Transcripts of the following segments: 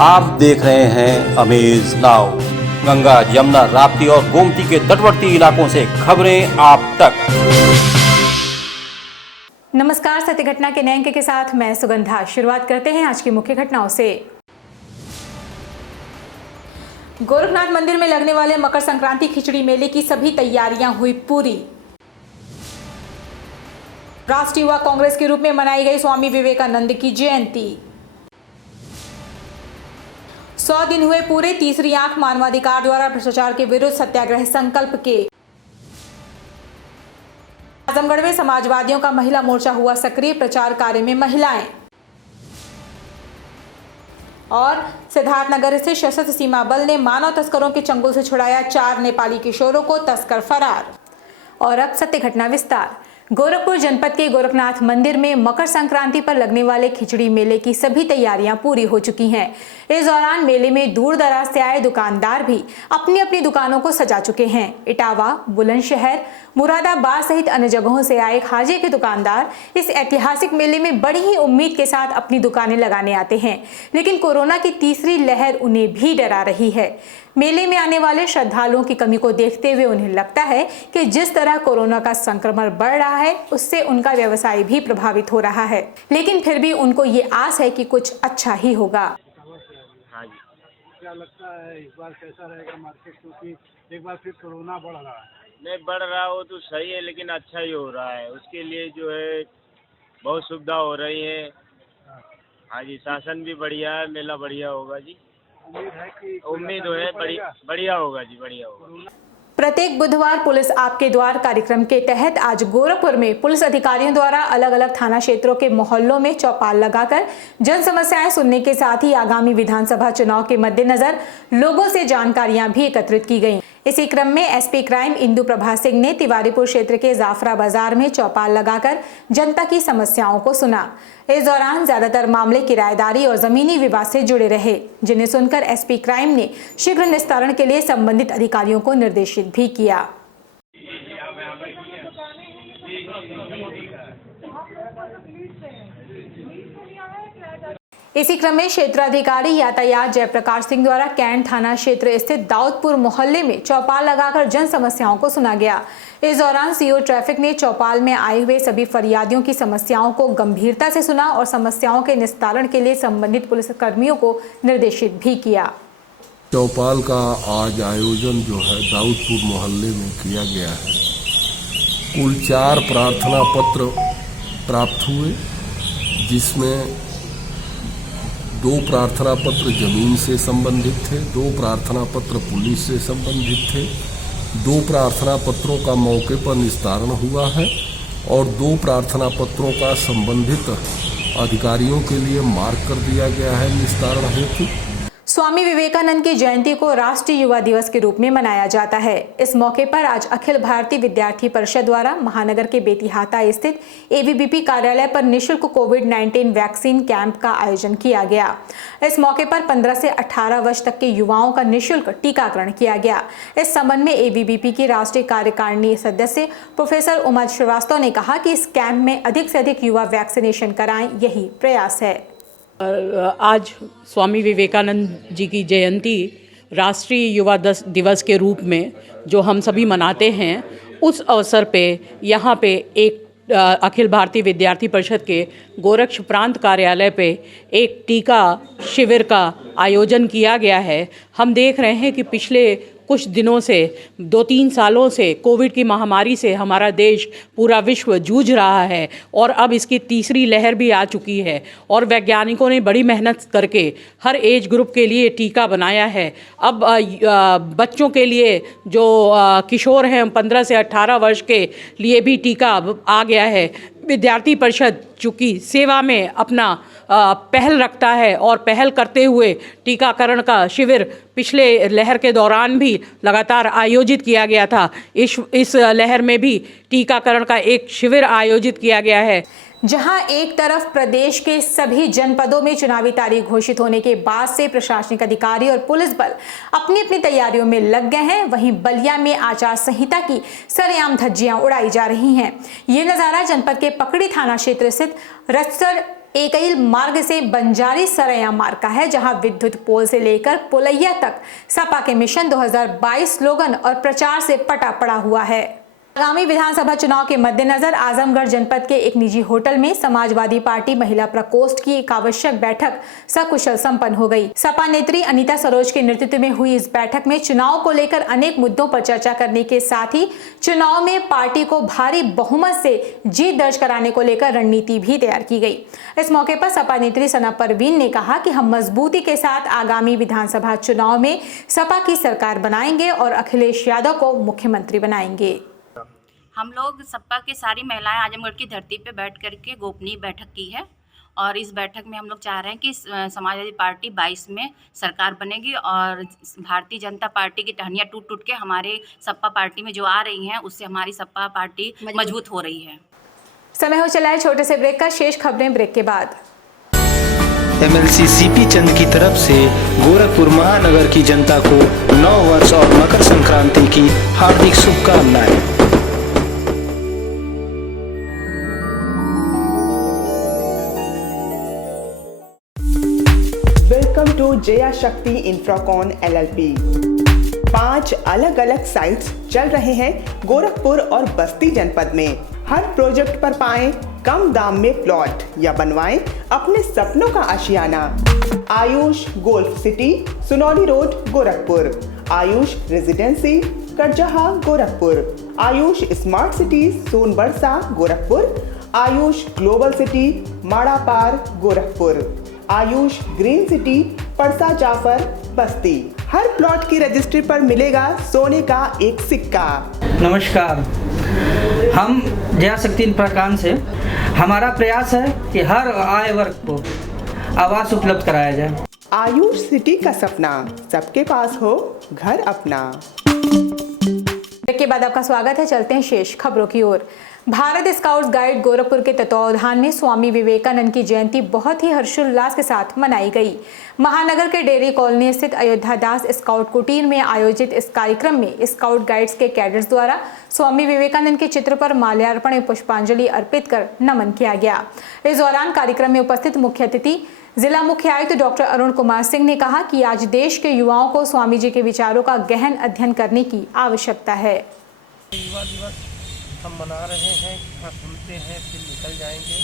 आप देख रहे हैं अमेज नाउ। गंगा, यमुना, राप्ती और गोमती के तटवर्ती इलाकों से खबरें आप तक। नमस्कार, सत्य घटना के नए अंक के साथ मैं सुगंधा। शुरुआत करते हैं आज की मुख्य घटनाओं से। गोरखनाथ मंदिर में लगने वाले मकर संक्रांति खिचड़ी मेले की सभी तैयारियां हुई पूरी। राष्ट्रीय युवा कांग्रेस के रूप में मनाई गई स्वामी विवेकानंद की जयंती। 100 दिन हुए पूरे, तीसरी आंख मानवाधिकार द्वारा भ्रष्टाचार के विरुद्ध सत्याग्रह संकल्प के। आजमगढ़ में समाजवादियों का महिला मोर्चा हुआ सक्रिय, प्रचार कार्य में महिलाएं। और सिद्धार्थनगर स्थित सशस्त्र सीमा बल ने मानव तस्करों के चंगुल से छुड़ाया 4 नेपाली किशोरों को, तस्कर फरार। और अब सत्य घटना विस्तार। गोरखपुर जनपद के गोरखनाथ मंदिर में मकर संक्रांति पर लगने वाले खिचड़ी मेले की सभी तैयारियां पूरी हो चुकी हैं। इस दौरान मेले में दूर दराज से आए दुकानदार भी अपनी अपनी दुकानों को सजा चुके हैं। इटावा, बुलंदशहर, मुरादाबाद सहित अन्य जगहों से आए खाजे के दुकानदार इस ऐतिहासिक मेले में बड़ी ही उम्मीद के साथ अपनी दुकानें लगाने आते हैं, लेकिन कोरोना की तीसरी लहर उन्हें भी डरा रही है। मेले में आने वाले श्रद्धालुओं की कमी को देखते हुए उन्हें लगता है कि जिस तरह कोरोना का संक्रमण बढ़ रहा है उससे उनका व्यवसाय भी प्रभावित हो रहा है, लेकिन फिर भी उनको ये आस है कि कुछ अच्छा ही होगा। हाँ जी, क्या लगता है इस बार कैसा रहेगा मार्केट, क्योंकि एक बार फिर कोरोना बढ़ रहा है? नहीं बढ़ रहा हो तो सही है, लेकिन अच्छा ही हो रहा है। उसके लिए जो है बहुत सुविधा हो रही है। हाँ जी, शासन भी बढ़िया है, मेला बढ़िया होगा जी। उम्मीद है बढ़िया होगा जी, बढ़िया होगा। प्रत्येक बुधवार पुलिस आपके द्वार कार्यक्रम के तहत आज गोरखपुर में पुलिस अधिकारियों द्वारा अलग अलग थाना क्षेत्रों के मोहल्लों में चौपाल लगाकर जन समस्याएं सुनने के साथ ही आगामी विधानसभा चुनाव के मद्देनजर लोगों से जानकारियां भी एकत्रित की गईं। इसी क्रम में एसपी क्राइम इंदु प्रभा सिंह ने तिवारीपुर क्षेत्र के जाफरा बाजार में चौपाल लगाकर जनता की समस्याओं को सुना। इस दौरान ज्यादातर मामले किराएदारी और जमीनी विवाद से जुड़े रहे, जिन्हें सुनकर एसपी क्राइम ने शीघ्र निस्तारण के लिए संबंधित अधिकारियों को निर्देशित भी किया। इसी क्रम में क्षेत्राधिकारी यातायात जयप्रकाश सिंह द्वारा कैंट थाना क्षेत्र स्थित दाऊदपुर मोहल्ले में चौपाल लगाकर जन समस्याओं को सुना गया। इस दौरान सीओ ट्रैफिक ने चौपाल में आए हुए सभी फरियादियों की समस्याओं को गंभीरता से सुना और समस्याओं के निस्तारण के लिए संबंधित पुलिस कर्मियों को निर्देशित भी किया। चौपाल का आज आयोजन जो है दाऊदपुर मोहल्ले में किया गया है। कुल 4 प्रार्थना पत्र प्राप्त हुए, जिसमें 2 प्रार्थना पत्र जमीन से संबंधित थे, 2 प्रार्थना पत्र पुलिस से संबंधित थे, 2 प्रार्थना पत्रों का मौके पर निस्तारण हुआ है और 2 प्रार्थना पत्रों का संबंधित अधिकारियों के लिए मार्क कर दिया गया है निस्तारण हेतु। स्वामी विवेकानंद की जयंती को राष्ट्रीय युवा दिवस के रूप में मनाया जाता है। इस मौके पर आज अखिल भारतीय विद्यार्थी परिषद द्वारा महानगर के बेतिहाता स्थित एबीवीपी कार्यालय पर निःशुल्क कोविड-19 वैक्सीन कैंप का आयोजन किया गया। इस मौके पर 15 से 18 वर्ष तक के युवाओं का निःशुल्क टीकाकरण किया गया। इस संबंध में एबीवीपी की राष्ट्रीय कार्यकारिणी सदस्य प्रोफेसर उमा श्रीवास्तव ने कहा कि इस कैंप में अधिक से अधिक युवा वैक्सीनेशन कराएं, यही प्रयास है। आज स्वामी विवेकानंद जी की जयंती राष्ट्रीय युवा दिवस के रूप में जो हम सभी मनाते हैं, उस अवसर पे यहाँ पे एक अखिल भारतीय विद्यार्थी परिषद के गोरक्ष प्रांत कार्यालय पे एक टीका शिविर का आयोजन किया गया है। हम देख रहे हैं कि पिछले कुछ दिनों से 2-3 सालों से कोविड की महामारी से हमारा देश, पूरा विश्व जूझ रहा है और अब इसकी तीसरी लहर भी आ चुकी है और वैज्ञानिकों ने बड़ी मेहनत करके हर एज ग्रुप के लिए टीका बनाया है। अब बच्चों के लिए जो किशोर हैं 15 से 18 वर्ष के लिए भी टीका आ गया है। विद्यार्थी परिषद चूँकि सेवा में अपना पहल रखता है और पहल करते हुए टीकाकरण का शिविर पिछले लहर के दौरान भी लगातार आयोजित किया गया था। इस लहर में भी टीकाकरण का एक शिविर आयोजित किया गया है। जहां एक तरफ प्रदेश के सभी जनपदों में चुनावी तारीख घोषित होने के बाद से प्रशासनिक अधिकारी और पुलिस बल अपनी अपनी तैयारियों में लग गए हैं, वहीं बलिया में आचार संहिता की सरेआम धज्जियां उड़ाई जा रही हैं। ये नजारा जनपद के पकड़ी थाना क्षेत्र स्थित रसर एकई मार्ग से बंजारी सरैया मार्ग का है, जहां विद्युत पोल से लेकर पुलैया तक सपा के मिशन 2022 स्लोगन और प्रचार से पटा पड़ा हुआ है। आगामी विधानसभा चुनाव के मद्देनजर आजमगढ़ जनपद के एक निजी होटल में समाजवादी पार्टी महिला प्रकोष्ठ की एक आवश्यक बैठक सकुशल संपन्न हो गई। सपा नेत्री अनीता सरोज के नेतृत्व में हुई इस बैठक में चुनाव को लेकर अनेक मुद्दों पर चर्चा करने के साथ ही चुनाव में पार्टी को भारी बहुमत से जीत दर्ज कराने को लेकर रणनीति भी तैयार की गई। इस मौके पर सपा नेत्री सना परवीन ने कहा कि हम मजबूती के साथ आगामी विधानसभा चुनाव में सपा की सरकार बनाएंगे और अखिलेश यादव को मुख्यमंत्री बनाएंगे। हम लोग सपा के सारी महिलाएं आजमगढ़ की धरती पे बैठ करके गोपनीय बैठक की है और इस बैठक में हम लोग चाह रहे हैं कि समाजवादी पार्टी 22 में सरकार बनेगी और भारतीय जनता पार्टी की टहनियाँ टूट टूट के हमारे सपा पार्टी में जो आ रही हैं उससे हमारी सपा पार्टी मजबूत हो रही है। समय हो चला है छोटे से ब्रेक का। शेष खबरें ब्रेक के बाद। MLC CP चंद की तरफ से गोरखपुर महानगर की जनता को नव वर्ष और मकर संक्रांति की हार्दिक शुभकामनाएं। वेलकम टू जया शक्ति इंफ्राकॉन LLP। 5 अलग अलग साइट्स चल रहे हैं गोरखपुर और बस्ती जनपद में। हर प्रोजेक्ट पर पाएं कम दाम में प्लॉट या बनवाएं अपने सपनों का आशियाना। Ayush golf city, Sunauli road, Gorakhpur. Ayush residency, Karjaha, Gorakhpur. Ayush smart city, Sonbarsa, Gorakhpur. Ayush global city, Madapar, Gorakhpur. Ayush green city, Parsa Jafar, Basti. हर प्लॉट की रजिस्ट्री पर मिलेगा सोने का एक सिक्का। नमस्कार, हम जया शक्ति इंफ्राकॉन से हमारा प्रयास है कि हर आय वर्ग को आवास उपलब्ध कराया जाए। आयुष सिटी का सपना, सबके पास हो घर अपना। ब्रेक के बाद आपका स्वागत है। चलते हैं शेष खबरों की ओर। भारत स्काउट्स गाइड गोरखपुर के तत्वावधान में स्वामी विवेकानंद की जयंती बहुत ही हर्षोल्लास के साथ मनाई गई। महानगर के डेरी कॉलोनी स्थित अयोध्या दास स्काउट कुटीर में आयोजित इस कार्यक्रम में स्काउट गाइड्स के कैडेट्स द्वारा स्वामी विवेकानंद के चित्र पर माल्यार्पण एवं पुष्पांजलि अर्पित कर नमन किया गया। इस दौरान कार्यक्रम में उपस्थित मुख्य अतिथि जिला मुख्य आयुक्त डॉक्टर अरुण कुमार सिंह ने कहा कि आज देश के युवाओं को स्वामी जी के विचारों का गहन अध्ययन करने की आवश्यकता है। युवा दिवस हम मना रहे हैं, हाँ सुनते हैं फिर निकल जाएंगे।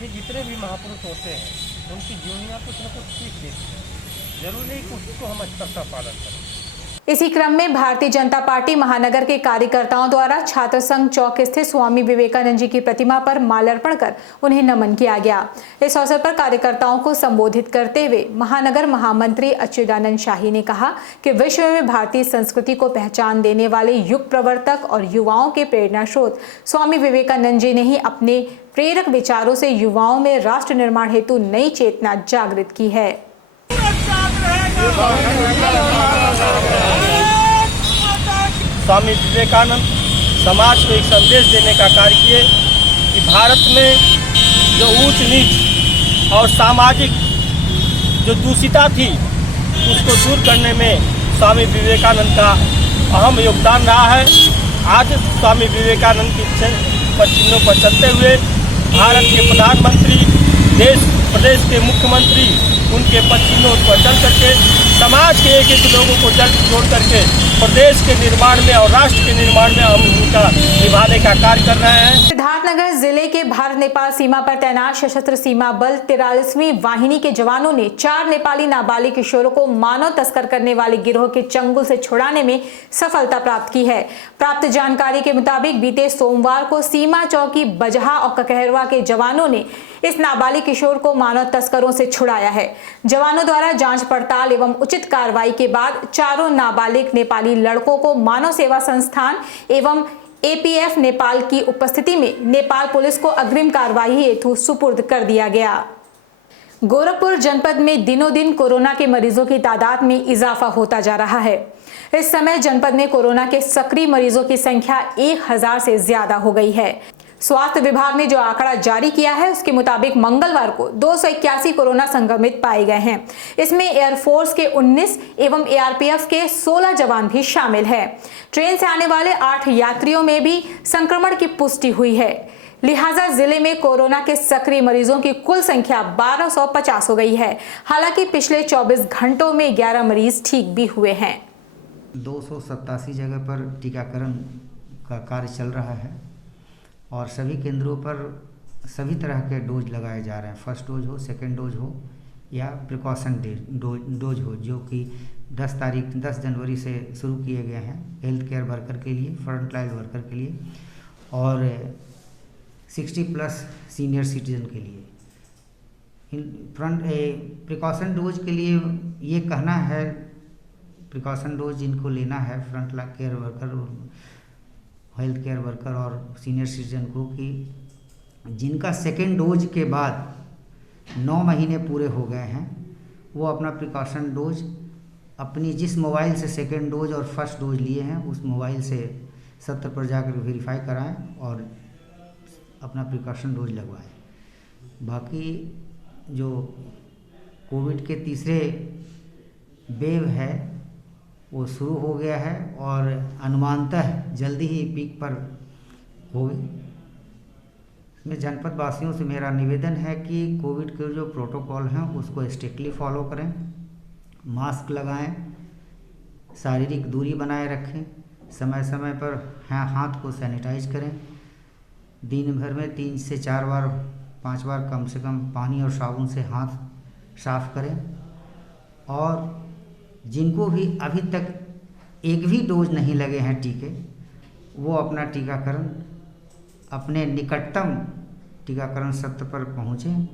ये जितने भी महापुरुष होते हैं उनकी जीवनियाँ कुछ न कुछ सीख देती हैं। जरूरी नहीं कि उसको हम अच्छा पालन करें। इसी क्रम में भारतीय जनता पार्टी महानगर के कार्यकर्ताओं द्वारा छात्र संघ चौक स्थित स्वामी विवेकानंद जी की प्रतिमा पर माल्यार्पण कर उन्हें नमन किया गया। इस अवसर पर कार्यकर्ताओं को संबोधित करते हुए महानगर महामंत्री अच्युतानंद शाही ने कहा कि विश्व में भारतीय संस्कृति को पहचान देने वाले युग प्रवर्तक और युवाओं के प्रेरणा स्रोत स्वामी विवेकानंद जी ने ही अपने प्रेरक विचारों से युवाओं में राष्ट्र निर्माण हेतु नई चेतना जागृत की है। स्वामी विवेकानंद समाज को एक संदेश देने का कार्य किए कि भारत में जो ऊंच नीच और सामाजिक जो दूषिता थी उसको दूर करने में स्वामी विवेकानंद का अहम योगदान रहा है। आज स्वामी विवेकानंद की चिन्हों पर चलते हुए भारत के प्रधानमंत्री, देश प्रदेश के मुख्यमंत्री उनके चिन्हों पर चल करके समाज के एक एक लोगों को जोड़ करके प्रदेश के निर्माण में और राष्ट्र के निर्माण में हम भूमिका निभाने का कार्य कर रहे हैं। सिद्धार्थनगर जिले के भारत नेपाल सीमा पर तैनात सशस्त्र सीमा बल 43वीं वाहिनी के जवानों ने 4 नेपाली नाबालिग किशोरों को मानव तस्कर करने वाले गिरोह के चंगुल से छुड़ाने में सफलता प्राप्त की है। प्राप्त जानकारी के मुताबिक बीते सोमवार को सीमा चौकी बजहा और ककहरवा के जवानों ने इस नाबालिग किशोर को मानव तस्करों से छुड़ाया है। जवानों द्वारा जांच पड़ताल एवं उचित कार्रवाई के बाद चारों नाबालिग नेपाली लड़कों को मानव सेवा संस्थान एवं APF नेपाल की उपस्थिति में नेपाल पुलिस को अग्रिम कार्रवाई हेतु सुपुर्द कर दिया गया। गोरखपुर जनपद में दिनों दिन कोरोना के मरीजों की तादाद में इजाफा होता जा रहा है। इस समय जनपद में कोरोना के सक्रिय मरीजों की संख्या 1000 से ज्यादा हो गई है। स्वास्थ्य विभाग ने जो आंकड़ा जारी किया है उसके मुताबिक मंगलवार को 281 कोरोना संक्रमित पाए गए हैं। इसमें एयरफोर्स के 19 एवं ARPF के 16 जवान भी शामिल हैं। ट्रेन से आने वाले 8 यात्रियों में भी संक्रमण की पुष्टि हुई है। लिहाजा जिले में कोरोना के सक्रिय मरीजों की कुल संख्या 1250 हो गई है। हालांकि पिछले 24 घंटों में 11 मरीज ठीक भी हुए हैं। 287 जगह पर टीकाकरण का कार्य चल रहा है और सभी केंद्रों पर सभी तरह के डोज लगाए जा रहे हैं। फर्स्ट डोज हो, सेकेंड डोज हो या प्रिकॉशन डोज हो, जो कि 10 जनवरी से शुरू किए गए हैं हेल्थ केयर वर्कर के लिए, फ्रंट लाइन वर्कर के लिए और 60+ सीनियर सिटीजन के लिए। प्रिकॉशन डोज के लिए ये कहना है, प्रिकॉशन डोज जिनको लेना है front line care worker, health care worker और सीनियर सिटीजन को, कि जिनका सेकेंड डोज के बाद 9 महीने पूरे हो गए हैं वो अपना प्रिकॉशन डोज अपनी जिस मोबाइल से सेकेंड डोज और फर्स्ट डोज लिए हैं उस मोबाइल से 70 पर जाकर वेरीफाई कराएं और अपना प्रिकॉशन डोज लगवाएं। बाकी जो कोविड के तीसरे वेव है वो शुरू हो गया है और अनुमानतः जल्दी ही पीक पर होगी। इसमें जनपद वासियों से मेरा निवेदन है कि कोविड के जो प्रोटोकॉल हैं उसको स्ट्रिक्टली फॉलो करें, मास्क लगाएं, शारीरिक दूरी बनाए रखें, समय समय पर हाथ को सैनिटाइज करें, दिन भर में 3 से 4 बार 5 बार कम से कम पानी और साबुन से हाथ साफ करें और जिनको भी अभी तक एक भी डोज नहीं लगे हैं टीके, वो अपना टीकाकरण अपने निकटतम टीकाकरण सत्र पर पहुँचें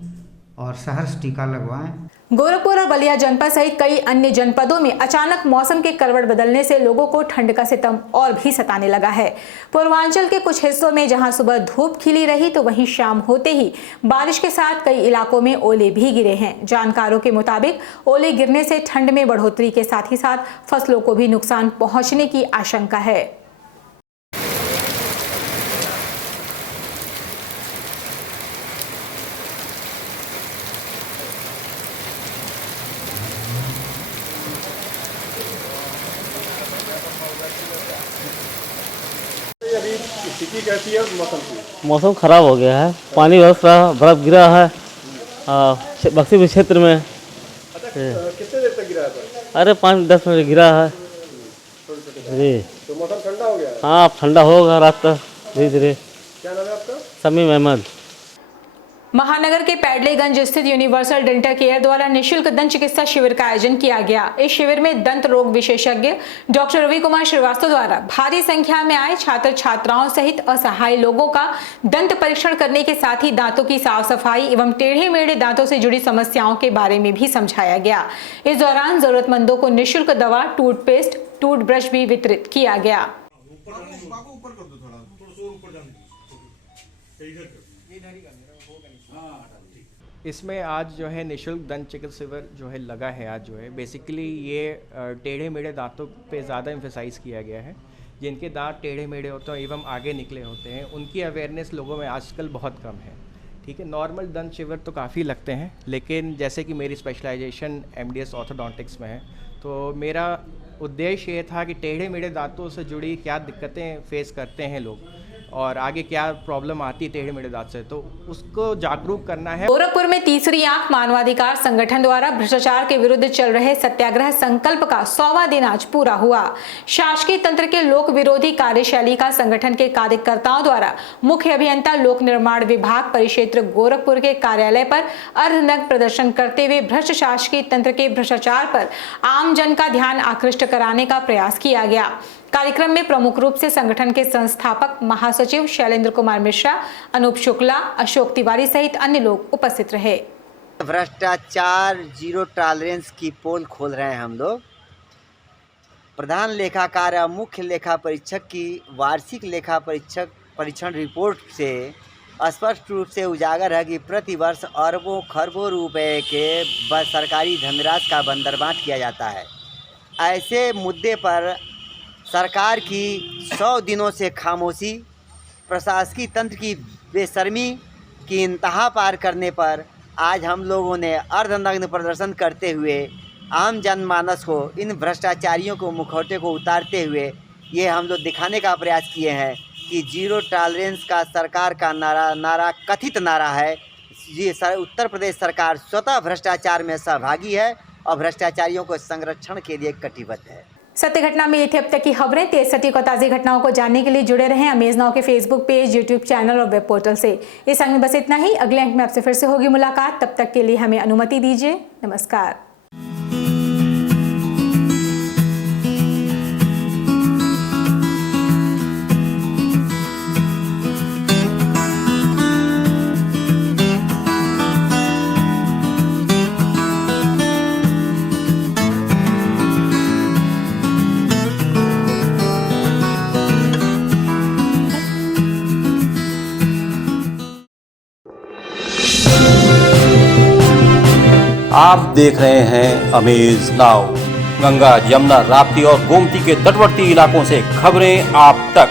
और सहर्ष टीका लगवाएं। गोरखपुर और बलिया जनपद सहित कई अन्य जनपदों में अचानक मौसम के करवट बदलने से लोगों को ठंड का सितम और भी सताने लगा है। पूर्वांचल के कुछ हिस्सों में जहां सुबह धूप खिली रही तो वहीं शाम होते ही बारिश के साथ कई इलाकों में ओले भी गिरे हैं। जानकारों के मुताबिक ओले गिरने से ठंड में बढ़ोतरी के साथ ही साथ फसलों को भी नुकसान पहुंचने की आशंका है। अभी स्थिति कैसी है मौसम की? मौसम खराब हो गया है, पानी बर्फ गिरा है बक्सीपुर क्षेत्र में। अच्छा, कितने देर तक गिरा है? अरे 5-10 मिनट गिरा है जी। तो मौसम ठंडा हो गया है? हाँ, अब ठंडा होगा रात तक धीरे धीरे। क्या नाम है आपका? समीम अहमद। महानगर के पैडलेगंज स्थित यूनिवर्सल डेंटल केयर द्वारा निःशुल्क दंत चिकित्सा शिविर का आयोजन किया गया। इस शिविर में दंत रोग विशेषज्ञ डॉक्टर रवि कुमार श्रीवास्तव द्वारा भारी संख्या में आए छात्र छात्राओं सहित असहाय लोगों का दंत परीक्षण करने के साथ ही दांतों की साफ सफाई एवं टेढ़े मेढ़े दांतों से जुड़ी समस्याओं के बारे में भी समझाया गया। इस दौरान जरूरतमंदों को निःशुल्क दवा, टूथपेस्ट, टूथब्रश भी वितरित किया गया। इसमें आज जो है निःशुल्क दंत चिकित्सा शिविर जो है लगा है। आज जो है बेसिकली ये टेढ़े मेढ़े दांतों पे ज़्यादा एम्फेसाइज किया गया है। जिनके दांत टेढ़े मेढ़े होते हैं एवं आगे निकले होते हैं उनकी अवेयरनेस लोगों में आजकल बहुत कम है। ठीक है, नॉर्मल दंत शिविर तो काफ़ी लगते हैं, लेकिन जैसे कि मेरी स्पेशलाइजेशन MDS ऑर्थोडोंटिक्स में है तो मेरा उद्देश्य ये था कि टेढ़े मेढ़े दांतों से जुड़ी क्या दिक्कतें फेस करते हैं लोग और आगे क्या प्रॉब्लम आती है टेढ़े मेढ़े दांत से, तो उसको जागरूक करना है। गोरखपुर में तीसरी आंख मानवाधिकार संगठन द्वारा भ्रष्टाचार के विरुद्ध चल रहे सत्याग्रह संकल्प का 100वां दिन आज पूरा हुआ। शासकीय तंत्र के लोक विरोधी कार्यशैली का संगठन के कार्यकर्ताओं द्वारा मुख्य अभियंता लोक निर्माण विभाग परिक्षेत्र गोरखपुर के कार्यालय पर अर्धनग्न प्रदर्शन करते हुए भ्रष्ट शासकीय तंत्र के भ्रष्टाचार पर आम जन का ध्यान आकृष्ट कराने का प्रयास किया गया। कार्यक्रम में प्रमुख रूप से संगठन के संस्थापक महासचिव शैलेंद्र कुमार मिश्रा, अनूप शुक्ला, अशोक तिवारी सहित अन्य लोग उपस्थित रहे। भ्रष्टाचार जीरो टॉलरेंस की पोल खोल रहे हैं हम लोग। प्रधान लेखाकार और मुख्य लेखा परीक्षक की वार्षिक लेखा परीक्षण रिपोर्ट से स्पष्ट रूप से उजागर है कि प्रतिवर्ष अरबों खरबों रुपए के सरकारी धनराशि का बंदरबांट किया जाता है। ऐसे मुद्दे पर सरकार की 100 दिनों से खामोशी, प्रशासकीय तंत्र की बेशर्मी की इंतहा पार करने पर आज हम लोगों ने अर्धनग्न प्रदर्शन करते हुए आम जनमानस को, इन भ्रष्टाचारियों को, मुखौटे को उतारते हुए ये हम लोग दिखाने का प्रयास किए हैं कि जीरो टॉलरेंस का सरकार का नारा कथित नारा है। ये उत्तर प्रदेश सरकार स्वतः भ्रष्टाचार में सहभागी है और भ्रष्टाचारियों को संरक्षण के लिए कटिबद्ध है। सत्य घटना में ये थी अब तक की खबरें। तेज सटीक और ताज़ी घटनाओं को जानने के लिए जुड़े रहें अमेज नाउ के फेसबुक पेज, यूट्यूब चैनल और वेब पोर्टल से। इस अंक में बस इतना ही। अगले अंक में आपसे फिर से होगी मुलाकात। तब तक के लिए हमें अनुमति दीजिए। नमस्कार। आप देख रहे हैं अमेज नाउ। गंगा, यमुना, राप्ती और गोमती के तटवर्ती इलाकों से खबरें आप तक।